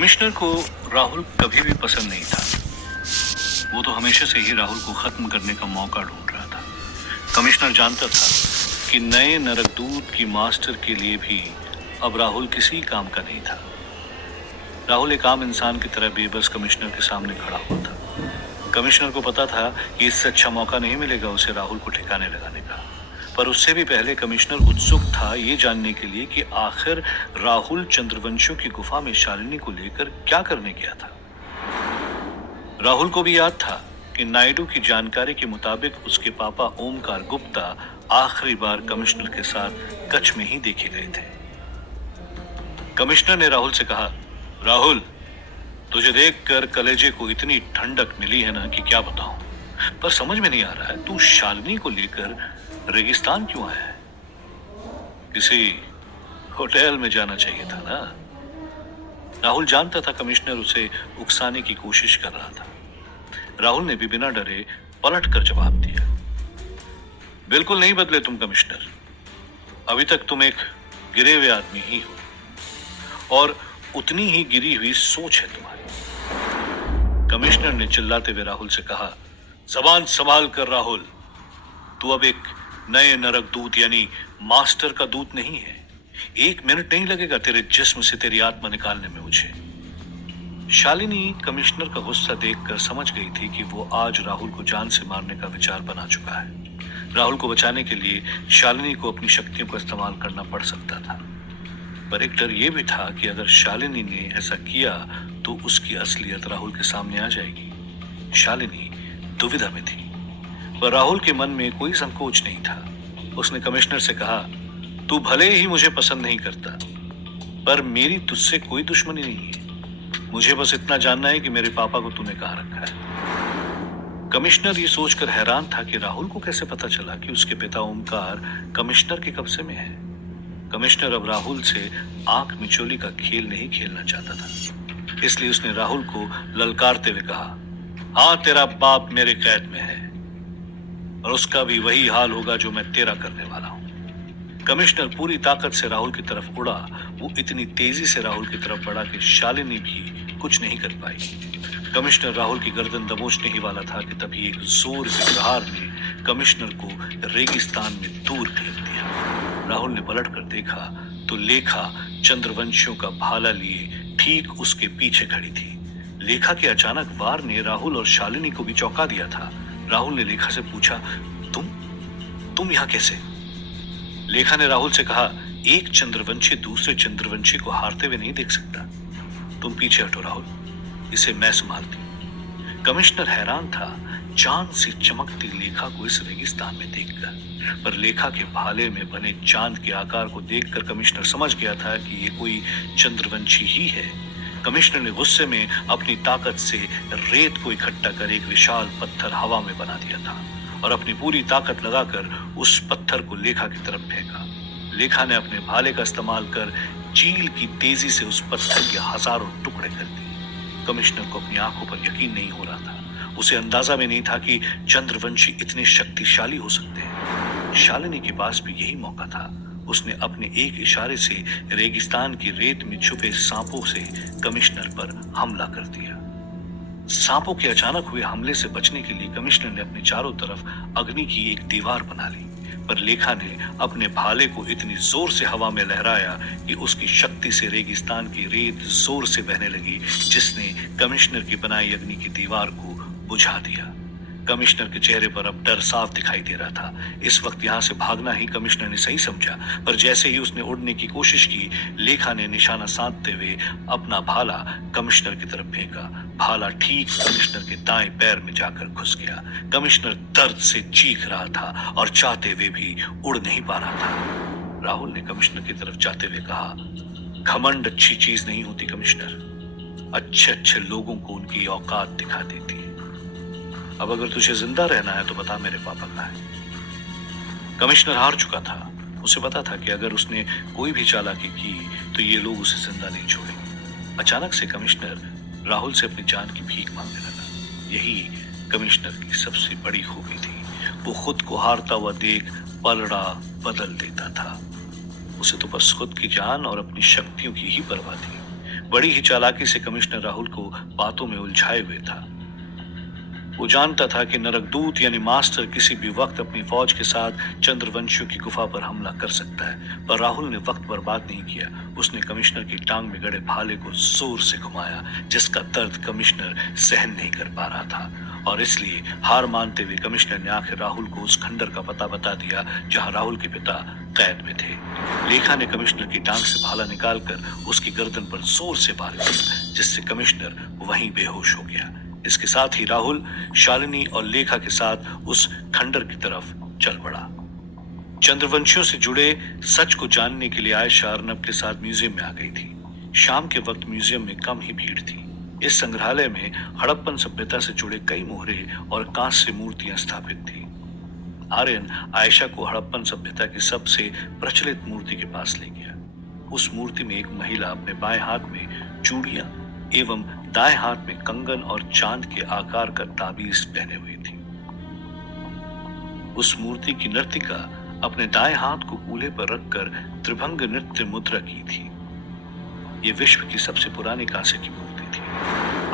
Commissioner को राहुल कभी भी पसंद नहीं था। वो तो हमेशा से ही राहुल को खत्म करने का मौका ढूंढ रहा था। कमिश्नर जानता था कि नए नरकदूत की मास्टर के लिए भी अब राहुल किसी काम का नहीं था। राहुल एक आम इंसान की तरह बेबस कमिश्नर के सामने खड़ा हुआ था। कमिश्नर को पता था कि इससे अच्छा मौका नहीं मिलेगा उसे राहुल को ठिकाने लगाने का, पर उससे भी पहले कमिश्नर उत्सुक था ये जानने के लिए कि आखिर राहुल चंद्रवंशियों की गुफा में शालिनी को लेकर क्या करने गया था। राहुल को भी याद था कि नायडू की जानकारी के मुताबिक उसके पापा ओमकार गुप्ता आखिरी बार कमिश्नर के साथ कच्छ में ही देखे गए थे। कमिश्नर ने राहुल से कहा, राहुल, तुझे देखकर कलेजे को इतनी ठंडक मिली है ना कि क्या बताऊं, पर समझ में नहीं आ रहा है तू शालिनी को लेकर रेगिस्तान क्यों आया है? किसी होटल में जाना चाहिए था ना। राहुल जानता था कमिश्नर उसे उकसाने की कोशिश कर रहा था। राहुल ने भी बिना डरे पलटकर जवाब दिया, बिल्कुल नहीं बदले तुम कमिश्नर। अभी तक तुम एक गिरे हुए आदमी ही हो और उतनी ही गिरी हुई सोच है तुम्हारी। कमिश्नर ने चिल्लाते हुए राहुल से कहा, जबान संभाल कर राहुल, तू अब एक नए नरक दूत यानी मास्टर का दूत नहीं है। 1 मिनट नहीं लगेगा तेरे जिस्म से तेरी आत्मा निकालने में मुझे। शालिनी कमिश्नर का गुस्सा देखकर समझ गई थी कि वो आज राहुल को जान से मारने का विचार बना चुका है। राहुल को बचाने के लिए शालिनी को अपनी शक्तियों का इस्तेमाल करना पड़ सकता था, पर एक डर यह भी था कि अगर शालिनी ने ऐसा किया तो उसकी असलियत राहुल के सामने आ जाएगी। शालिनी दुविधा में थी, पर राहुल के मन में कोई संकोच नहीं था। उसने कमिश्नर से कहा, तू भले ही मुझे पसंद नहीं करता, पर मेरी तुझसे कोई दुश्मनी नहीं है। मुझे बस इतना जानना है कि मेरे पापा को तूने कहाँ रखा है। कमिश्नर ये सोचकर हैरान था कि राहुल को कैसे पता चला कि उसके पिता ओमकार कमिश्नर के कब्जे में है। कमिश्नर अब राहुल से आंख मिचोली का खेल नहीं खेलना चाहता था, इसलिए उसने राहुल को ललकारते हुए कहा, हाँ, तेरा बाप मेरे कैद में है और उसका भी वही हाल होगा जो मैं तेरा करने वाला हूं। कमिश्नर पूरी ताकत से राहुल की तरफ उड़ा। वो इतनी तेजी से राहुल की तरफ बढ़ा कि शालिनी भी कुछ नहीं कर पाई। कमिश्नर राहुल की गर्दन दबोचने ही वाला था कि तभी एक जोर के प्रहार ने कमिश्नर को रेगिस्तान में दूर फेंक दिया। राहुल ने पलट कर देखा तो लेखा चंद्रवंशियों का भाला लिए ठीक उसके पीछे खड़ी थी। लेखा के अचानक वार ने राहुल और शालिनी को भी चौंका दिया था। राहुल ने लेखा से पूछा, तुम यहां कैसे? लेखा ने राहुल से कहा, एक चंद्रवंशी दूसरे चंद्रवंशी को हारते हुए नहीं देख सकता। तुम पीछे हटो राहुल, इसे मैं संभालती हूं। कमिश्नर हैरान था चांद सी चमकती लेखा को इस रेगिस्तान में देखकर, पर लेखा के भाले में बने चांद के आकार को देखकर कमिश्नर समझ गया था कि ये कोई चंद्रवंशी ही है। कमिश्नर ने गुस्से में अपनी ताकत से रेत को इकट्ठा कर एक विशाल पत्थर हवा में बना दिया था और अपनी पूरी ताकत लगाकर उस पत्थर को लेखा की तरफ फेंका। लेखा ने अपने भाले का इस्तेमाल कर चील की तेजी से उस पत्थर के हजारों टुकड़े कर दिए। कमिश्नर को अपनी आंखों पर यकीन नहीं हो रहा था। उसे अंदाजा भी नहीं था कि चंद्रवंशी इतने शक्तिशाली हो सकते हैं। शालिनी के पास भी यही मौका था। उसने अपने एक इशारे से रेगिस्तान की रेत में छुपे सांपों से कमिश्नर पर हमला कर दिया। सांपों के अचानक हुए हमले से बचने के लिए कमिश्नर ने अपने चारों तरफ अग्नि की एक दीवार बना ली, पर लेखा ने अपने भाले को इतनी जोर से हवा में लहराया कि उसकी शक्ति से रेगिस्तान की रेत जोर से बहने लगी, जिसने कमिश्नर की बनाई अग्नि की दीवार को बुझा दिया। कमिश्नर के चेहरे पर अब डर साफ दिखाई दे रहा था। इस वक्त यहां से भागना ही कमिश्नर ने सही समझा, पर जैसे ही उसने उड़ने की कोशिश की, लेखा ने निशाना साधते हुए अपना भाला कमिश्नर की तरफ फेंका। भाला ठीक कमिश्नर के दाएं पैर में जाकर घुस गया। कमिश्नर दर्द से चीख रहा था और चाहते हुए भी उड़ नहीं पा रहा था। राहुल ने कमिश्नर की तरफ जाते हुए कहा, घमंड अच्छी चीज नहीं होती कमिश्नर, अच्छे अच्छे लोगों को उनकी औकात दिखा देती। अब अगर तुझे जिंदा रहना है तो बता मेरे पापा कहाँ हैं। कमिश्नर हार चुका था। उसे पता था कि अगर उसने कोई भी चालाकी की तो ये लोग उसे जिंदा नहीं छोड़ेंगे। अचानक से कमिश्नर राहुल से अपनी जान की भीख मांगने लगा। यही कमिश्नर की सबसे बड़ी खूबी थी। वो खुद को हारता हुआ देख पलड़ा बदल देता था। उसे तो बस खुद की जान और अपनी शक्तियों की ही परवाह थी। बड़ी ही चालाकी से कमिश्नर राहुल को बातों में उलझाए हुए था। वो जानता था कि नरकदूत यानी मास्टर किसी भी वक्त अपनी फौज के साथ चंद्रवंशियों की गुफा पर हमला कर सकता है, पर राहुल ने वक्त बर्बाद नहीं किया। उसने कमिश्नर की टांग में गड़े भाले को जोर से घुमाया, जिसका दर्द कमिश्नर सहन नहीं कर पा रहा था, और इसलिए हार मानते हुए कमिश्नर ने आखिर राहुल को उस खंडर का पता बता दिया जहां राहुल के पिता कैद में थे। लेखा ने कमिश्नर की टांग से भाला निकालकर उसकी गर्दन पर जोर से वार किया, जिससे कमिश्नर वहीं बेहोश हो गया। इसके साथ ही राहुल शालिनी और लेखा के साथ उस खंडर की तरफ चल पड़ा। चंद्रवंशियों से जुड़े सच को जानने के लिए आयशा अर्नब के साथ म्यूजियम में आ गई थी। शाम के वक्त म्यूजियम में कम ही भीड़ थी। इस संग्रहालय में हड़प्पन सभ्यता से जुड़े कई मोहरे और कांस्य मूर्तियां स्थापित थी। आर्यन आयशा को हड़प्पन सभ्यता की सबसे प्रचलित मूर्ति के पास ले गया। उस मूर्ति में एक महिला अपने बाएं हाथ में चूड़ियां एवं दाएं हाथ में कंगन और चांद के आकार का ताबीज पहने हुई थी। उस मूर्ति की नर्तिका अपने दाएं हाथ को कूल्हे पर रखकर त्रिभंग नृत्य मुद्रा की थी। यह विश्व की सबसे पुरानी कांसे की मूर्ति थी।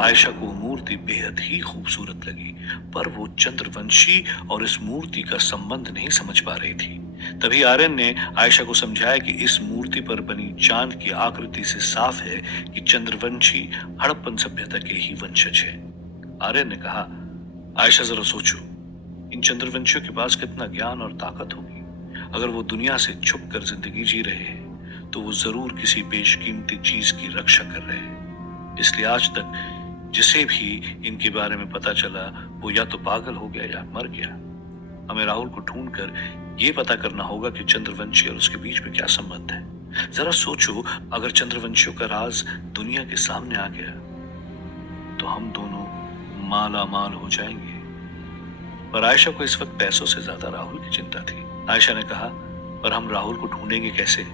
आयशा को मूर्ति बेहद ही खूबसूरत लगी, पर वो चंद्रवंशी और इस मूर्ति का संबंध नहीं समझ पा रही थी। तभी आर्यन ने आयशा को समझाया कि इस मूर्ति पर बनी चांद की आकृति से साफ है कि चंद्रवंशी हड़प्पन सभ्यता के ही वंशज है। आर्यन ने कहा, आयशा जरा सोचो, इन चंद्रवंशियों के पास कितना ज्ञान और ताकत होगी। अगर वो दुनिया से छुप कर जिंदगी जी रहे हैं तो वो जरूर किसी बेशकीमती चीज की रक्षा कर रहे हैं। इसलिए आज तक जिसे भी इनके बारे में पता चला वो या तो पागल हो गया या मर गया। हमें राहुल को ढूंढकर ये पता करना होगा कि चंद्रवंशी और उसके बीच में क्या संबंध है। जरा सोचो, अगर चंद्रवंशियों का राज दुनिया के सामने आ गया तो हम दोनों माला माल हो जाएंगे। पर आयशा को इस वक्त पैसों से ज्यादा राहुल की चिंता थी। आयशा ने कहा, पर हम राहुल को ढूंढेंगे कैसे?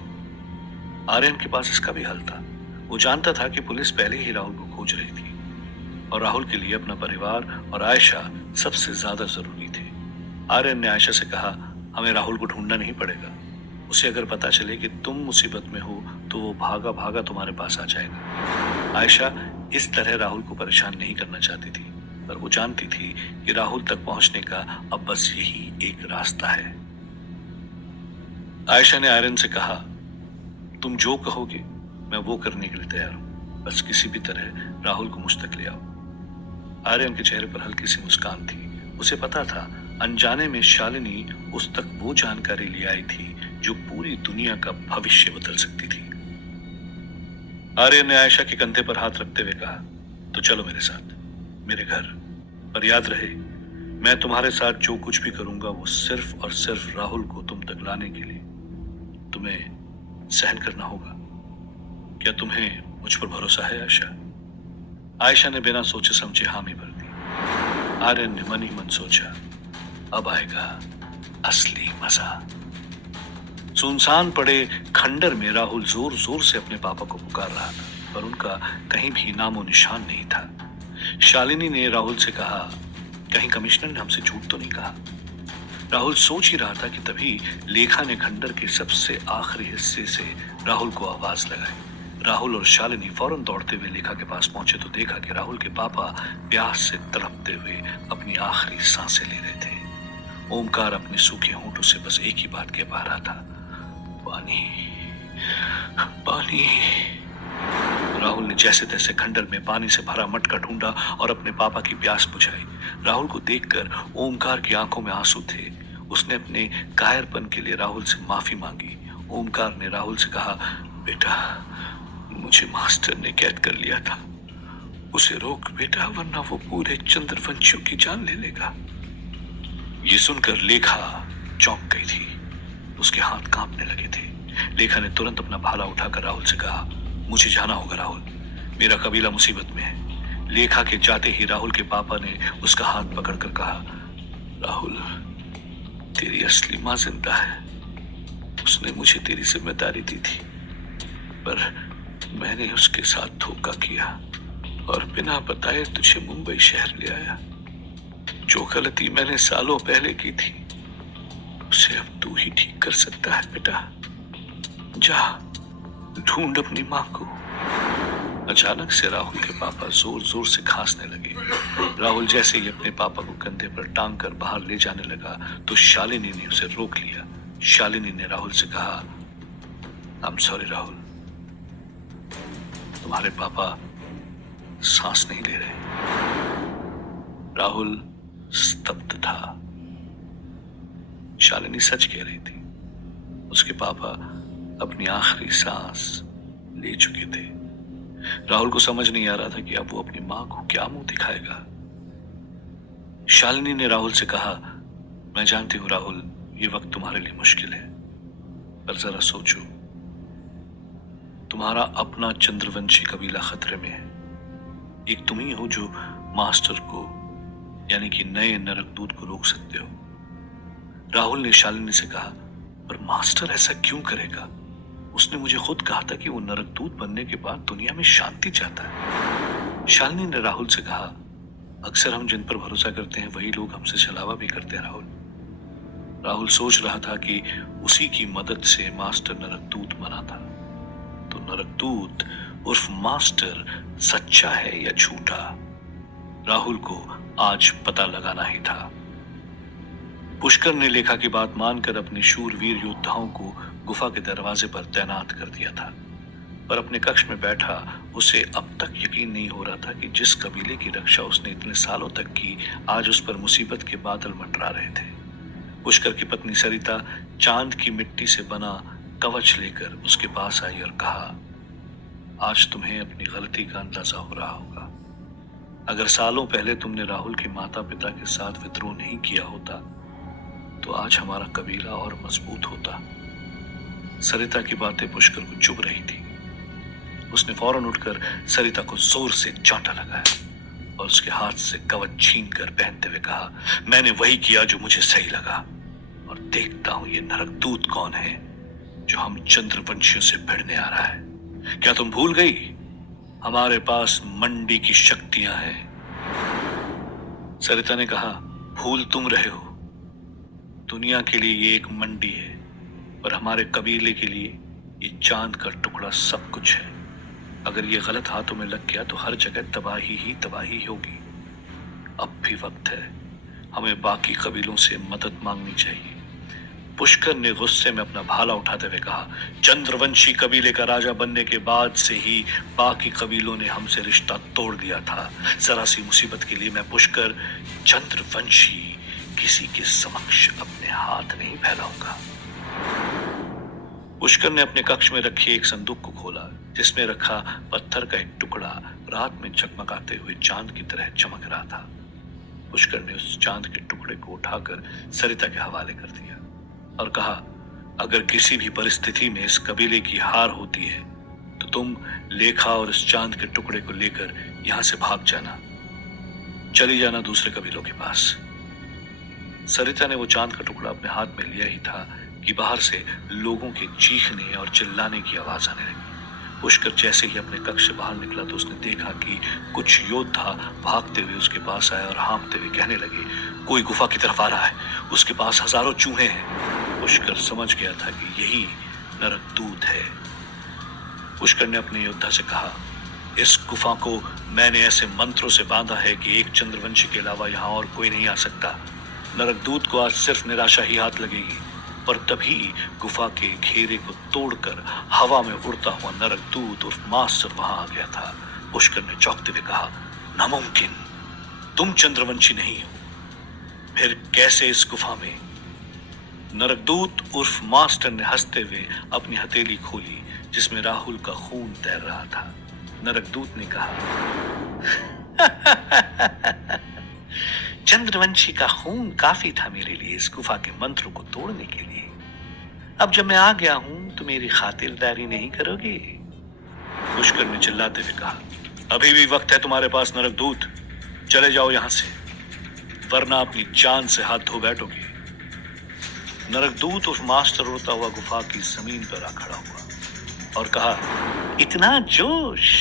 आर्यन के पास इसका भी हल था। वो जानता था कि पुलिस पहले ही राहुल को खोज रही थी और राहुल के लिए अपना परिवार और आयशा सबसे ज्यादा जरूरी थे। आर्यन ने आयशा से कहा, हमें राहुल को ढूंढना नहीं पड़ेगा। उसे अगर पता चले कि तुम मुसीबत में हो तो वो भागा भागा तुम्हारे पास आ जाएगा। आयशा इस तरह राहुल को परेशान नहीं करना चाहती थी, पर वो जानती थी कि राहुल तक पहुंचने का अब बस यही एक रास्ता है। आयशा ने आर्यन से कहा, तुम जो कहोगे मैं वो करने के लिए तैयार हूं, बस किसी भी तरह राहुल को मुझ तक ले आओ। आर्यन के चेहरे पर हल्की सी मुस्कान थी। उसे पता था अनजाने में शालिनी उस तक वो जानकारी ले आई थी जो पूरी दुनिया का भविष्य बदल सकती थी। आर्यन ने आयशा के कंधे पर हाथ रखते हुए कहा, तो चलो मेरे साथ, मेरे घर। पर याद रहे, मैं तुम्हारे साथ जो कुछ भी करूंगा वो सिर्फ और सिर्फ राहुल को तुम तक लाने के लिए। तुम्हें सहन करना होगा। क्या तुम्हें मुझ पर भरोसा है आयशा? आयशा ने बिना सोचे समझे हामी भर दी। आर्यन ने मन ही मन सोचा, अब आएगा असली मजा। सुनसान पड़े खंडर में राहुल जोर जोर से अपने पापा को पुकार रहा था, पर उनका कहीं भी नामो निशान नहीं था। शालिनी ने राहुल से कहा, कहीं कमिश्नर ने हमसे झूठ तो नहीं कहा? राहुल सोच ही रहा था कि तभी लेखा ने खंडर के सबसे आखिरी हिस्से से राहुल को आवाज लगाई। राहुल और शालिनी फौरन दौड़ते हुए लेखा के पास पहुंचे तो देखा कि राहुल के पापा प्यास से तड़पते हुए अपनी आखिरी सांसें ले रहे थे। ओमकार अपने सूखे होंठों से बस एक ही बात कह पा रहा था, पानी, पानी। राहुल ने जैसे तैसे खंडर में पानी से भरा मटका ढूंढा और अपने पापा की प्यास बुझाई। राहुल को देखकर ओमकार की आंखों में आंसू थे। उसने अपने कायरपन के लिए राहुल से माफी मांगी। ओमकार ने राहुल से कहा, बेटा, मुझे मास्टर ने कैद कर लिया था, उसे रोक बेटा, वरना वो पूरे चंद्रवंशियों की जान ले लेगा। ये सुनकर लेखा चौंक गई थी। उसके हाथ कांपने लगे थे। लेखा ने तुरंत अपना भाला उठाकर राहुल से कहा, मुझे जाना होगा राहुल, मेरा कबीला मुसीबत में है। लेखा के जाते ही राहुल के पापा ने उसका हाथ पकड़कर कहा, राहुल, तेरी असली माँ जिंदा है। उसने मुझे तेरी जिम्मेदारी दी थी, पर मैंने उसके साथ धोखा किया और बिना बताए तुझे मुंबई शहर ले आया। जो गलती मैंने सालों पहले की थी उसे अब तू ही ठीक कर सकता है बेटा। जा, ढूंढ अपनी मां को। अचानक से राहुल के पापा जोर जोर से खांसने लगे। राहुल जैसे ही अपने पापा को कंधे पर टांग कर बाहर ले जाने लगा तो शालिनी ने उसे रोक लिया। शालिनी ने राहुल से कहा, आई एम सॉरी राहुल, तुम्हारे पापा सांस नहीं ले रहे। राहुल स्तब्ध था। शालिनी सच कह रही थी। उसके पापा अपनी आखिरी सांस ले चुके थे। राहुल को समझ नहीं आ रहा था कि अब वो अपनी मां को क्या मुंह दिखाएगा। शालिनी ने राहुल से कहा, मैं जानती हूं राहुल, ये वक्त तुम्हारे लिए मुश्किल है, पर जरा सोचो, तुम्हारा अपना चंद्रवंशी कबीला खतरे में है। एक तुम ही हो जो मास्टर को, यानी कि नए नरकदूत को रोक सकते हो। राहुल ने शालिनी से कहा, पर मास्टर ऐसा क्यों करेगा? उसने मुझे खुद कहा था कि वो नरकदूत बनने के बाद दुनिया में शांति चाहता है। शालिनी ने राहुल से कहा, अक्सर हम जिन पर भरोसा करते हैं वही लोग हमसे छलावा भी करते हैं राहुल। राहुल सोच रहा था कि उसी की मदद से मास्टर नरकदूत बना था। तो नरकदूत उर्फ मास्टर सच्चा है या झूठा, राहुल को आज पता लगाना ही था। पुष्कर ने लेखा की बात मानकर अपने शूरवीर योद्धाओं को गुफा के दरवाजे पर तैनात कर दिया था, पर अपने कक्ष में बैठा उसे अब तक यकीन नहीं हो रहा था कि जिस कबीले की रक्षा उसने इतने सालों तक की, आज उस पर मुसीबत के बादल मंडरा रहे थे। पुष्कर की पत्नी सरिता चांद की मिट्टी से बना कवच लेकर उसके पास आई और कहा, आज तुम्हें अपनी गलती का अंदाजा हो रहा होगा। अगर सालों पहले तुमने राहुल के माता पिता के साथ विद्रोह नहीं किया होता तो आज हमारा कबीला और मजबूत होता। सरिता की बातें पुष्कर को चुभ रही थी। उसने फौरन उठकर सरिता को जोर से चांटा लगाया और उसके हाथ से कवच छीनकर पहनते हुए कहा, मैंने वही किया जो मुझे सही लगा, और देखता हूं ये नरकदूत कौन है जो हम चंद्रवंशियों से भिड़ने आ रहा है। क्या तुम भूल गई? हमारे पास मंडी की शक्तियां हैं। सरिता ने कहा, भूल तुम रहे हो। दुनिया के लिए ये एक मंडी है, पर हमारे कबीले के लिए ये चांद का टुकड़ा सब कुछ है। अगर ये गलत हाथों में लग गया तो हर जगह तबाही ही तबाही होगी। अब भी वक्त है, हमें बाकी कबीलों से मदद मांगनी चाहिए। पुष्कर ने गुस्से में अपना भाला उठाते हुए कहा, चंद्रवंशी कबीले का राजा बनने के बाद से ही बाकी कबीलों ने हमसे रिश्ता तोड़ दिया था। जरा सी मुसीबत के लिए मैं पुष्कर चंद्रवंशी किसी के समक्ष अपने हाथ नहीं फैलाऊंगा। पुष्कर ने अपने कक्ष में रखी एक संदूक को खोला, जिसमें रखा पत्थर का एक टुकड़ा रात में चकमकाते हुए चांद की तरह चमक रहा था। पुष्कर ने उस चांद के टुकड़े को उठाकर सरिता के हवाले कर दिया और कहा, अगर किसी भी परिस्थिति में इस कबीले की हार होती है तो तुम लेखा और इस चांद के टुकड़े को लेकर यहां से भाग जाना, चली जाना दूसरे कबीलों के पास। सरिता ने वो चांद का टुकड़ा अपने हाथ में लिया ही था कि बाहर से लोगों के चीखने और चिल्लाने की आवाज आने लगी। पुष्कर जैसे ही अपने कक्ष से बाहर निकला तो उसने देखा कि कुछ योद्धा भागते हुए उसके पास आए और हाँफते हुए कहने लगे, कोई गुफा की तरफ आ रहा है, उसके पास हजारों चूहे हैं। पुष्कर समझ गया था कि यही नरकदूत है। पुष्कर ने अपने योद्धा से कहा, इस गुफा को मैंने ऐसे मंत्रों से बांधा है कि एक चंद्रवंशी के अलावा यहाँ और कोई नहीं आ सकता। नरकदूत को आज सिर्फ निराशा ही हाथ लगेगी, पर तभी गुफा के घेरे को तोड़कर हवा में उड़ता हुआ नरकदूत उर्फ मास्टर वहां आ गया था। पुष्कर ने चौंकते हुए कहा, नामुमकिन, तुम चंद्रवंशी नहीं हो, फिर कैसे इस गुफा में? नरकदूत उर्फ मास्टर ने हंसते हुए अपनी हथेली खोली जिसमें राहुल का खून तैर रहा था। नरकदूत ने कहा, चंद्रवंशी का खून काफी था मेरे लिए इस गुफा के मंत्रों को तोड़ने के लिए। अब जब मैं आ गया हूं तो मेरी खातिरदारी नहीं करोगे? पुष्कर ने चिल्लाते हुए कहा, अभी भी वक्त है तुम्हारे पास नरकदूत, चले जाओ यहां से, वरना अपनी जान से हाथ धो बैठोगे। नरकदूत उस मास्टर उड़ता हुआ गुफा की जमीन पर आ खड़ा हुआ और कहा, इतना जोश,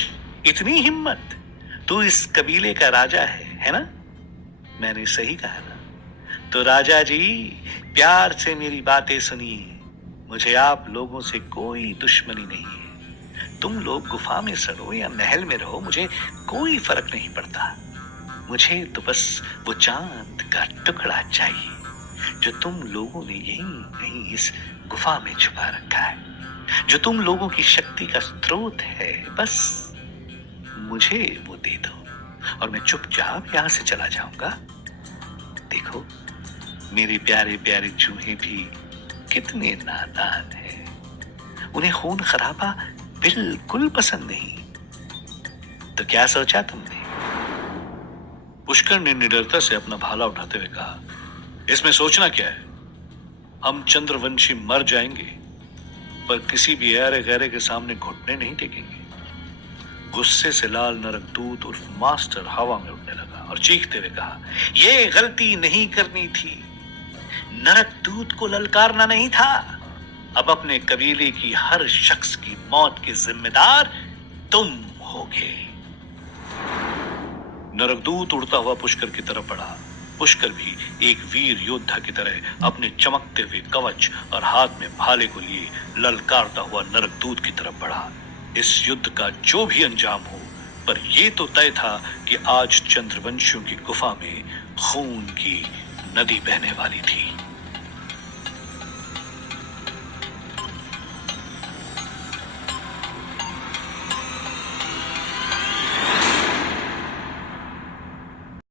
इतनी हिम्मत, तू इस कबीले का राजा है ना? मैंने सही कहा ना? तो राजा जी, प्यार से मेरी बातें सुनिए, मुझे आप लोगों से कोई दुश्मनी नहीं है। तुम लोग गुफा में सड़ो या महल में रहो, मुझे कोई फर्क नहीं पड़ता। मुझे तो बस वो चांद का टुकड़ा चाहिए जो तुम लोगों ने यहीं कहीं इस गुफा में छुपा रखा है, जो तुम लोगों की शक्ति का स्रोत है। बस मुझे वो दे दो और मैं चुपचाप यहां से चला जाऊंगा। देखो, मेरे प्यारे प्यारे चूहे भी कितने नादान हैं। उन्हें खून खराबा बिल्कुल पसंद नहीं। तो क्या सोचा तुमने? पुष्कर ने निडरता से अपना भाला उठाते हुए कहा, इसमें सोचना क्या है? हम चंद्रवंशी मर जाएंगे, पर किसी भी ऐरे गैरे के सामने घुटने नहीं टेकेंगे। गुस्से से लाल नरकदूत उर्फ मास्टर हवा में उड़ने लगा और चीखते हुए कहा, यह गलती नहीं करनी थी। नरकदूत को ललकारना नहीं था। अब अपने कबीले की हर शख्स की मौत के जिम्मेदार तुम होगे। नरकदूत उड़ता हुआ पुष्कर की तरफ बढ़ा। पुष्कर भी एक वीर योद्धा की तरह अपने चमकते हुए कवच और हाथ में भाले को लिए ललकारता हुआ नरकदूत की तरफ बढ़ा। इस युद्ध का जो भी अंजाम हो, पर यह तो तय था कि आज चंद्रवंशियों की गुफा में खून की नदी बहने वाली थी।